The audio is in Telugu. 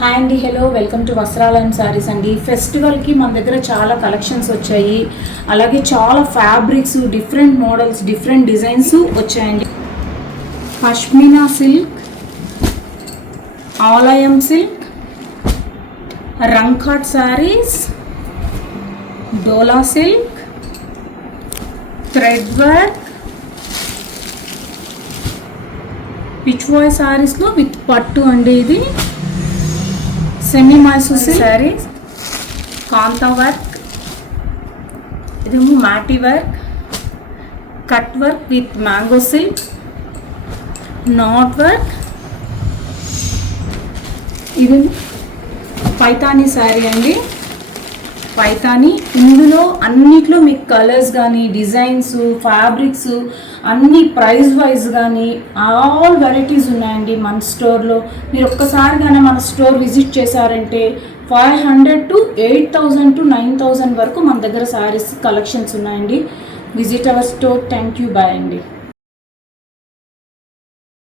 హాయ్ అండి, హలో, వెల్కమ్ టు వస్త్రాలయం శారీస్ అండి. ఫెస్టివల్కి మన దగ్గర చాలా కలెక్షన్స్ వచ్చాయి. అలాగే చాలా fabrics, different models, different designs వచ్చాయండి. పష్మినా సిల్క్, ఆలయం సిల్క్, రంకాట్ శారీస్, డోలా సిల్క్, థ్రెడ్ వర్క్, పిచ్వాయ్ శారీస్లో విత్ పట్టు అండి. ఇది సెమీ మైసూర్ శారీస్, కాంతా వర్క్, ఇదేమో మాటి work, cut work with mango silk, not work, ఇది పైతానీ శారీ అండి. పైతానీ ఇందులో అన్నిట్లో మీకు కలర్స్ కానీ, డిజైన్స్, ఫ్యాబ్రిక్స్ అన్ని ప్రైస్ వైజ్ కానీ ఆల్ వెరైటీస్ ఉన్నాయండి మన స్టోర్లో. మీరు ఒక్కసారి కానీ మన స్టోర్ విజిట్ చేశారంటే 500 to 8,000 to 9,000 వరకు మన దగ్గర శారీస్ కలెక్షన్స్ ఉన్నాయండి. Visit our store. Thank you, bye అండి.